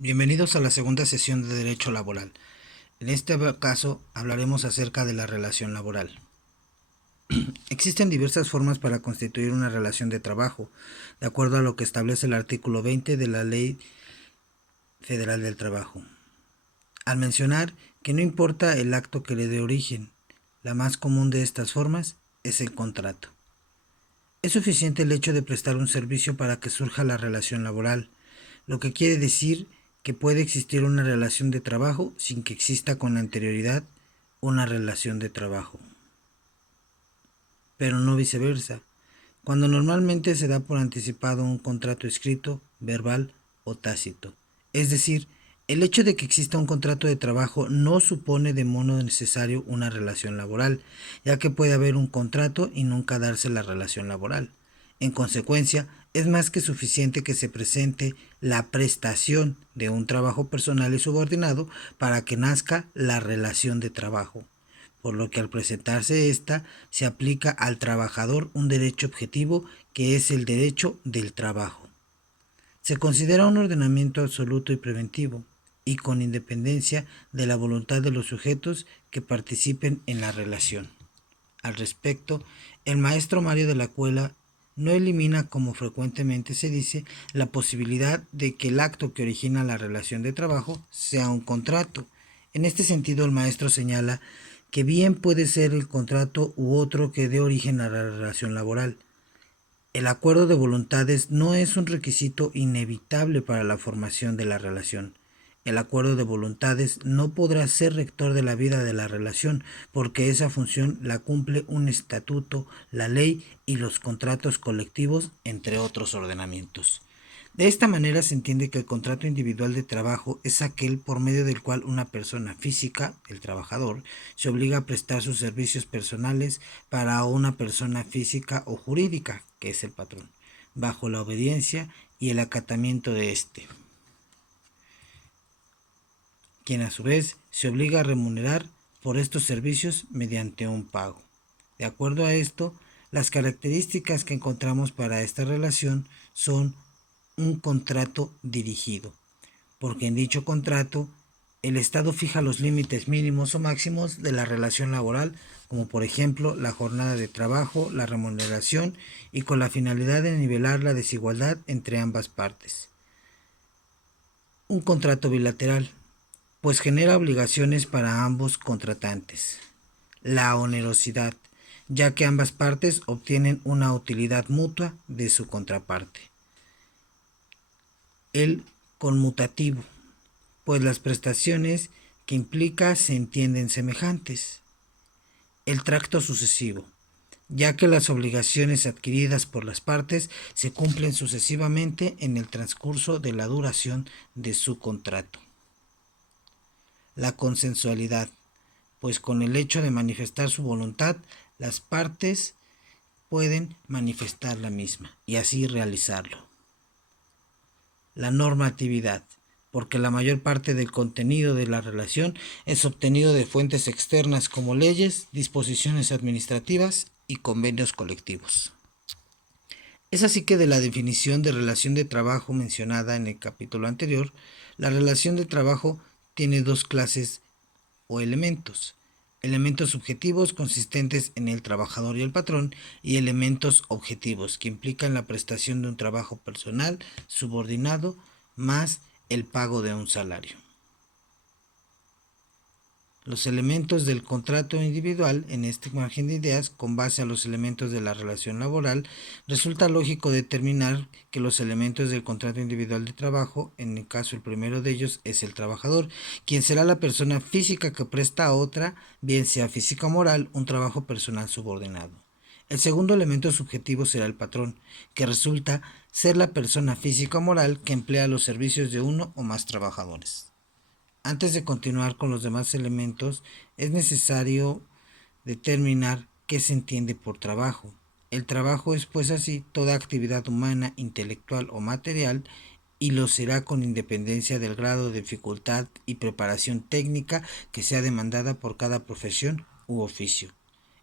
Bienvenidos a la segunda sesión de Derecho Laboral. En este caso hablaremos acerca de la relación laboral. Existen diversas formas para constituir una relación de trabajo, de acuerdo a lo que establece el artículo 20 de la Ley Federal del Trabajo. Al mencionar que no importa el acto que le dé origen, la más común de estas formas es el contrato. Es suficiente el hecho de prestar un servicio para que surja la relación laboral, lo que quiere decir que puede existir una relación de trabajo sin que exista con anterioridad una relación de trabajo, pero no viceversa, cuando normalmente se da por anticipado un contrato escrito, verbal o tácito. Es decir, el hecho de que exista un contrato de trabajo no supone de modo necesario una relación laboral, ya que puede haber un contrato y nunca darse la relación laboral. En consecuencia, es más que suficiente que se presente la prestación de un trabajo personal y subordinado para que nazca la relación de trabajo, por lo que al presentarse esta se aplica al trabajador un derecho objetivo que es el derecho del trabajo. Se considera un ordenamiento absoluto y preventivo, y con independencia de la voluntad de los sujetos que participen en la relación. Al respecto, el maestro Mario de la Cuela no elimina, como frecuentemente se dice, la posibilidad de que el acto que origina la relación de trabajo sea un contrato. En este sentido, el maestro señala que bien puede ser el contrato u otro que dé origen a la relación laboral. El acuerdo de voluntades no es un requisito inevitable para la formación de la relación. El acuerdo de voluntades no podrá ser rector de la vida de la relación, porque esa función la cumple un estatuto, la ley y los contratos colectivos, entre otros ordenamientos. De esta manera se entiende que el contrato individual de trabajo es aquel por medio del cual una persona física, el trabajador, se obliga a prestar sus servicios personales para una persona física o jurídica, que es el patrón, bajo la obediencia y el acatamiento de éste, quien a su vez se obliga a remunerar por estos servicios mediante un pago. De acuerdo a esto, las características que encontramos para esta relación son un contrato dirigido, porque en dicho contrato el Estado fija los límites mínimos o máximos de la relación laboral, como por ejemplo la jornada de trabajo, la remuneración, y con la finalidad de nivelar la desigualdad entre ambas partes. Un contrato bilateral, pues genera obligaciones para ambos contratantes. La onerosidad, ya que ambas partes obtienen una utilidad mutua de su contraparte. El conmutativo, pues las prestaciones que implica se entienden semejantes. El tracto sucesivo, ya que las obligaciones adquiridas por las partes se cumplen sucesivamente en el transcurso de la duración de su contrato. La consensualidad, pues con el hecho de manifestar su voluntad, las partes pueden manifestar la misma y así realizarlo. La normatividad, porque la mayor parte del contenido de la relación es obtenido de fuentes externas como leyes, disposiciones administrativas y convenios colectivos. Es así que de la definición de relación de trabajo mencionada en el capítulo anterior, la relación de trabajo tiene dos clases o elementos: elementos subjetivos consistentes en el trabajador y el patrón, y elementos objetivos que implican la prestación de un trabajo personal subordinado más el pago de un salario. Los elementos del contrato individual. En este margen de ideas, con base a los elementos de la relación laboral, resulta lógico determinar que los elementos del contrato individual de trabajo, en el caso el primero de ellos es el trabajador, quien será la persona física que presta a otra, bien sea física o moral, un trabajo personal subordinado. El segundo elemento subjetivo será el patrón, que resulta ser la persona física o moral que emplea los servicios de uno o más trabajadores. Antes de continuar con los demás elementos, es necesario determinar qué se entiende por trabajo. El trabajo es, pues así, toda actividad humana, intelectual o material, y lo será con independencia del grado de dificultad y preparación técnica que sea demandada por cada profesión u oficio.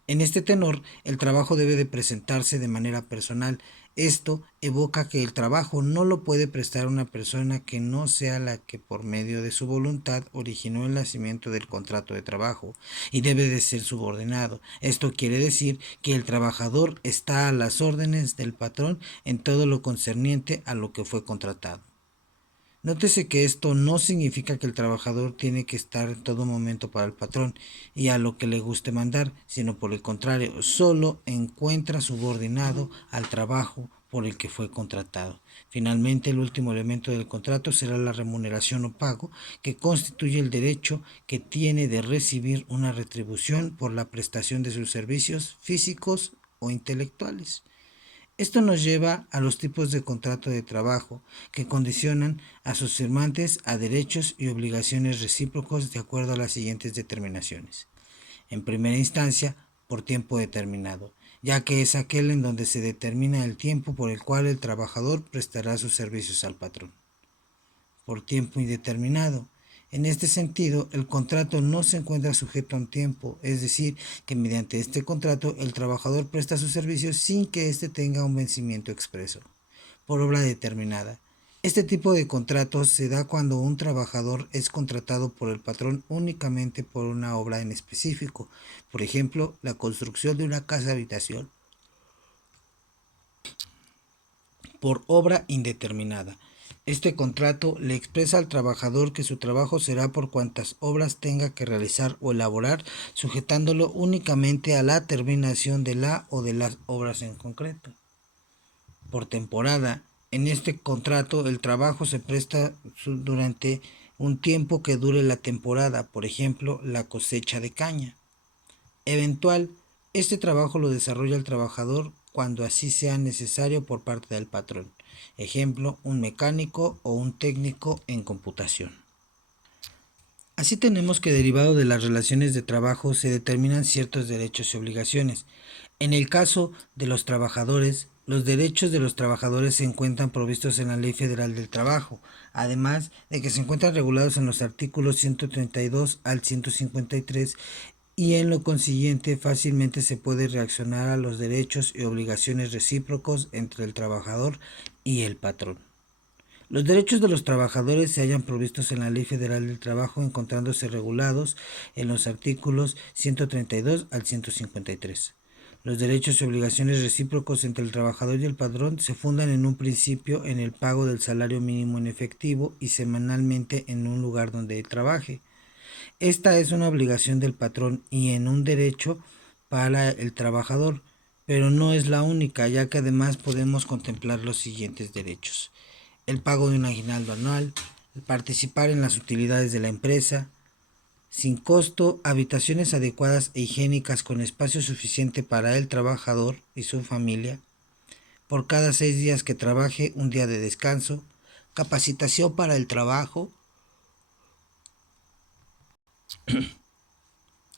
En este tenor, el trabajo debe de presentarse de manera personal. Esto evoca que el trabajo no lo puede prestar una persona que no sea la que por medio de su voluntad originó el nacimiento del contrato de trabajo y debe de ser subordinado. Esto quiere decir que el trabajador está a las órdenes del patrón en todo lo concerniente a lo que fue contratado. Nótese que esto no significa que el trabajador tiene que estar en todo momento para el patrón y a lo que le guste mandar, sino por el contrario, solo encuentra subordinado al trabajo por el que fue contratado. Finalmente, el último elemento del contrato será la remuneración o pago, que constituye el derecho que tiene de recibir una retribución por la prestación de sus servicios físicos o intelectuales. Esto nos lleva a los tipos de contrato de trabajo que condicionan a sus firmantes a derechos y obligaciones recíprocos de acuerdo a las siguientes determinaciones. En primera instancia, por tiempo determinado, ya que es aquel en donde se determina el tiempo por el cual el trabajador prestará sus servicios al patrón. Por tiempo indeterminado. En este sentido, el contrato no se encuentra sujeto a un tiempo, es decir, que mediante este contrato el trabajador presta sus servicios sin que éste tenga un vencimiento expreso. Por obra determinada. Este tipo de contrato se da cuando un trabajador es contratado por el patrón únicamente por una obra en específico, por ejemplo, la construcción de una casa habitación, por obra indeterminada. Este contrato le expresa al trabajador que su trabajo será por cuantas obras tenga que realizar o elaborar, sujetándolo únicamente a la terminación de la o de las obras en concreto. Por temporada, en este contrato el trabajo se presta durante un tiempo que dure la temporada, por ejemplo, la cosecha de caña. Eventual, este trabajo lo desarrolla el trabajador cuando así sea necesario por parte del patrón. Ejemplo, un mecánico o un técnico en computación. Así tenemos que derivado de las relaciones de trabajo se determinan ciertos derechos y obligaciones. En el caso de los trabajadores, los derechos de los trabajadores se encuentran provistos en la Ley Federal del Trabajo, además de que se encuentran regulados en los artículos 132 al 153 y en lo consiguiente fácilmente se puede reaccionar a los derechos y obligaciones recíprocos entre el trabajador y el patrón. Los derechos de los trabajadores se hallan provistos en la Ley Federal del Trabajo, encontrándose regulados en los artículos 132 al 153. Los derechos y obligaciones recíprocos entre el trabajador y el patrón se fundan en un principio en el pago del salario mínimo en efectivo y semanalmente en un lugar donde trabaje. Esta es una obligación del patrón y en un derecho para el trabajador, pero no es la única, ya que además podemos contemplar los siguientes derechos: el pago de un aguinaldo anual, el participar en las utilidades de la empresa, sin costo, habitaciones adecuadas e higiénicas con espacio suficiente para el trabajador y su familia, por cada 6 días que trabaje, un día de descanso, capacitación para el trabajo,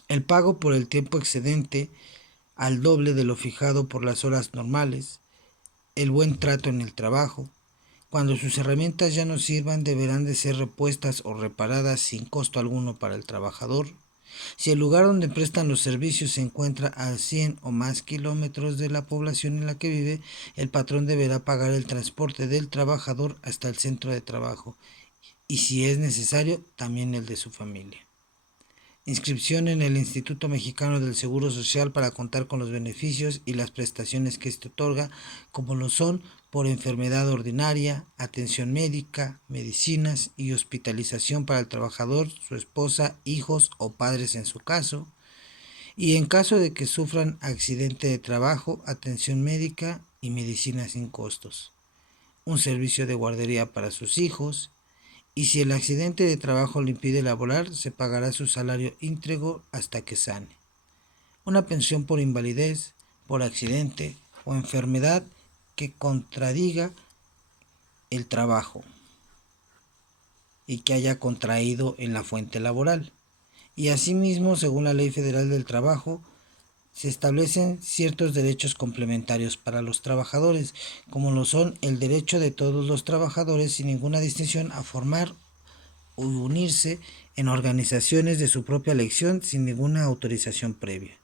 el pago por el tiempo excedente al doble de lo fijado por las horas normales, el buen trato en el trabajo. Cuando sus herramientas ya no sirvan, deberán de ser repuestas o reparadas sin costo alguno para el trabajador. Si el lugar donde prestan los servicios se encuentra a 100 o más kilómetros de la población en la que vive, el patrón deberá pagar el transporte del trabajador hasta el centro de trabajo y, si es necesario, también el de su familia. Inscripción en el Instituto Mexicano del Seguro Social para contar con los beneficios y las prestaciones que éste otorga, como lo son por enfermedad ordinaria, atención médica, medicinas y hospitalización para el trabajador, su esposa, hijos o padres en su caso, y en caso de que sufran accidente de trabajo, atención médica y medicina sin costos, un servicio de guardería para sus hijos, y si el accidente de trabajo le impide laborar, se pagará su salario íntegro hasta que sane. Una pensión por invalidez, por accidente o enfermedad que contradiga el trabajo y que haya contraído en la fuente laboral. Y asimismo, según la Ley Federal del Trabajo, se establecen ciertos derechos complementarios para los trabajadores, como lo son el derecho de todos los trabajadores sin ninguna distinción a formar o unirse en organizaciones de su propia elección sin ninguna autorización previa.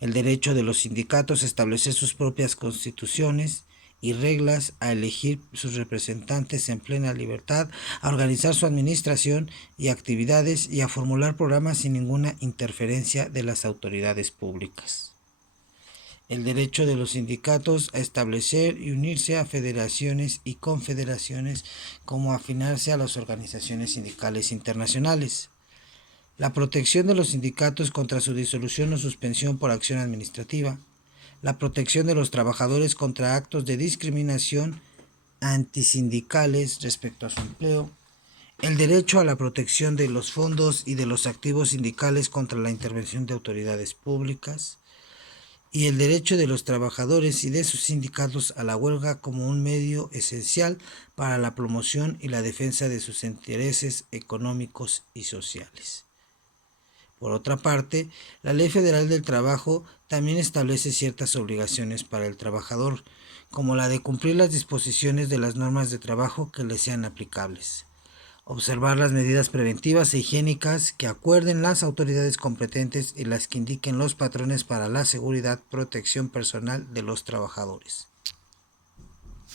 El derecho de los sindicatos a establecer sus propias constituciones y reglas, a elegir sus representantes en plena libertad, a organizar su administración y actividades y a formular programas sin ninguna interferencia de las autoridades públicas. El derecho de los sindicatos a establecer y unirse a federaciones y confederaciones, como afinarse a las organizaciones sindicales internacionales. La protección de los sindicatos contra su disolución o suspensión por acción administrativa. La protección de los trabajadores contra actos de discriminación antisindicales respecto a su empleo. El derecho a la protección de los fondos y de los activos sindicales contra la intervención de autoridades públicas. Y el derecho de los trabajadores y de sus sindicatos a la huelga como un medio esencial para la promoción y la defensa de sus intereses económicos y sociales. Por otra parte, la Ley Federal del Trabajo también establece ciertas obligaciones para el trabajador, como la de cumplir las disposiciones de las normas de trabajo que le sean aplicables, observar las medidas preventivas e higiénicas que acuerden las autoridades competentes y las que indiquen los patrones para la seguridad, protección personal de los trabajadores.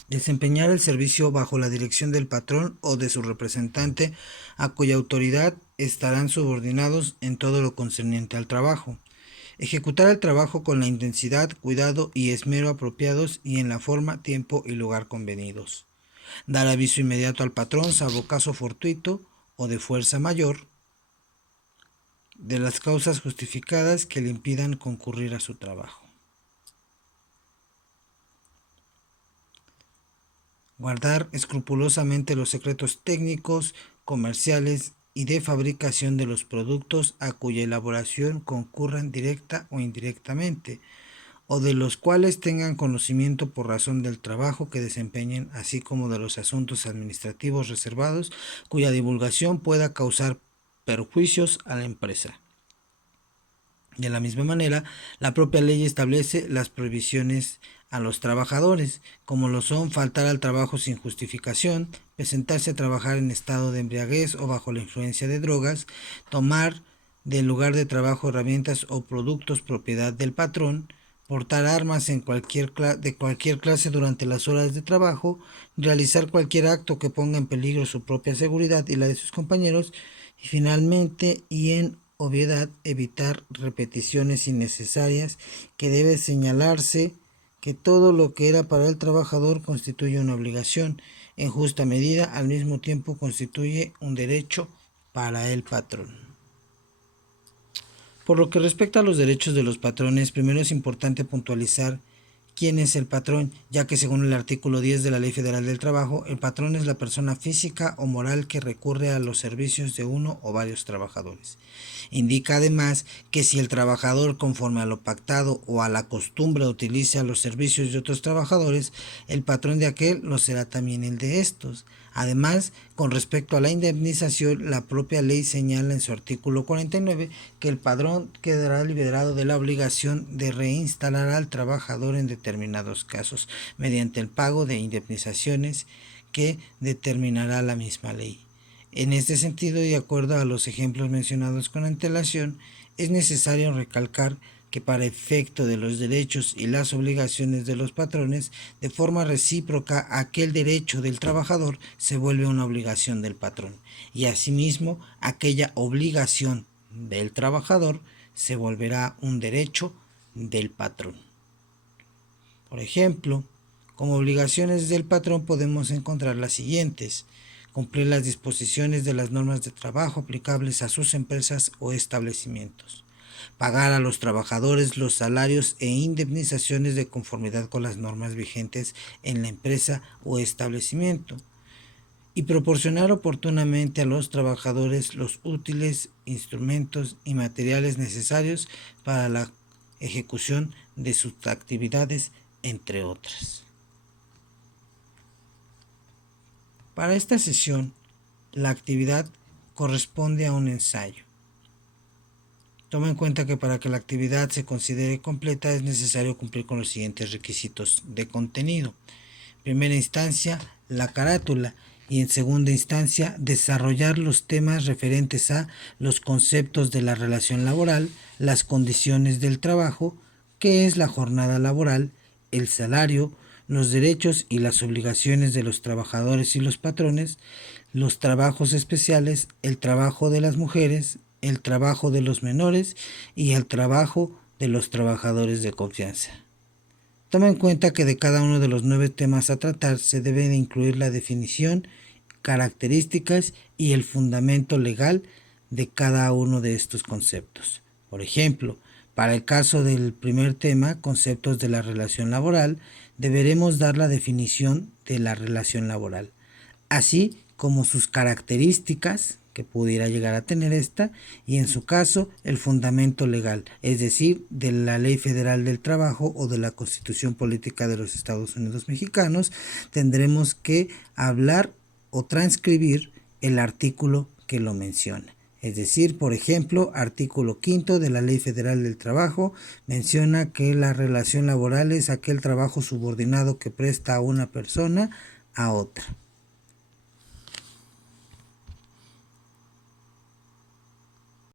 Desempeñar el servicio bajo la dirección del patrón o de su representante, a cuya autoridad estarán subordinados en todo lo concerniente al trabajo. Ejecutar el trabajo con la intensidad, cuidado y esmero apropiados y en la forma, tiempo y lugar convenidos. Dar aviso inmediato al patrón, salvo caso fortuito o de fuerza mayor, de las causas justificadas que le impidan concurrir a su trabajo. Guardar escrupulosamente los secretos técnicos, comerciales y de fabricación de los productos a cuya elaboración concurran directa o indirectamente, o de los cuales tengan conocimiento por razón del trabajo que desempeñen, así como de los asuntos administrativos reservados cuya divulgación pueda causar perjuicios a la empresa. De la misma manera, la propia ley establece las prohibiciones a los trabajadores, como lo son faltar al trabajo sin justificación, presentarse a trabajar en estado de embriaguez o bajo la influencia de drogas, tomar del lugar de trabajo herramientas o productos propiedad del patrón, portar armas de cualquier clase durante las horas de trabajo, realizar cualquier acto que ponga en peligro su propia seguridad y la de sus compañeros, y finalmente y en obviedad evitar repeticiones innecesarias, que debe señalarse que todo lo que era para el trabajador constituye una obligación, en justa medida al mismo tiempo constituye un derecho para el patrón. Por lo que respecta a los derechos de los patrones, primero es importante puntualizar quién es el patrón, ya que según el artículo 10 de la Ley Federal del Trabajo, el patrón es la persona física o moral que recurre a los servicios de uno o varios trabajadores. Indica además que si el trabajador, conforme a lo pactado o a la costumbre, utiliza los servicios de otros trabajadores, el patrón de aquel lo será también el de estos. Además, con respecto a la indemnización, la propia ley señala en su artículo 49 que el patrón quedará liberado de la obligación de reinstalar al trabajador en determinados casos, mediante el pago de indemnizaciones que determinará la misma ley. En este sentido, y de acuerdo a los ejemplos mencionados con antelación, es necesario recalcar que para efecto de los derechos y las obligaciones de los patrones, de forma recíproca, aquel derecho del trabajador se vuelve una obligación del patrón, y asimismo aquella obligación del trabajador se volverá un derecho del patrón. Por ejemplo, como obligaciones del patrón podemos encontrar las siguientes: cumplir las disposiciones de las normas de trabajo aplicables a sus empresas o establecimientos, pagar a los trabajadores los salarios e indemnizaciones de conformidad con las normas vigentes en la empresa o establecimiento, y proporcionar oportunamente a los trabajadores los útiles, instrumentos y materiales necesarios para la ejecución de sus actividades, entre otras. Para esta sesión, la actividad corresponde a un ensayo. Toma en cuenta que para que la actividad se considere completa es necesario cumplir con los siguientes requisitos de contenido. En primera instancia, la carátula, y en segunda instancia desarrollar los temas referentes a los conceptos de la relación laboral, las condiciones del trabajo, qué es la jornada laboral, el salario, los derechos y las obligaciones de los trabajadores y los patrones, los trabajos especiales, el trabajo de las mujeres, el trabajo de los menores y el trabajo de los trabajadores de confianza. Toma en cuenta que de cada uno de los 9 temas a tratar se debe de incluir la definición, características y el fundamento legal de cada uno de estos conceptos. Por ejemplo, para el caso del primer tema, conceptos de la relación laboral, deberemos dar la definición de la relación laboral, así como sus características que pudiera llegar a tener esta, y en su caso el fundamento legal, es decir, de la Ley Federal del Trabajo o de la Constitución Política de los Estados Unidos Mexicanos. Tendremos que hablar o transcribir el artículo que lo menciona. Es decir, por ejemplo, artículo 5 de la Ley Federal del Trabajo menciona que la relación laboral es aquel trabajo subordinado que presta a una persona a otra.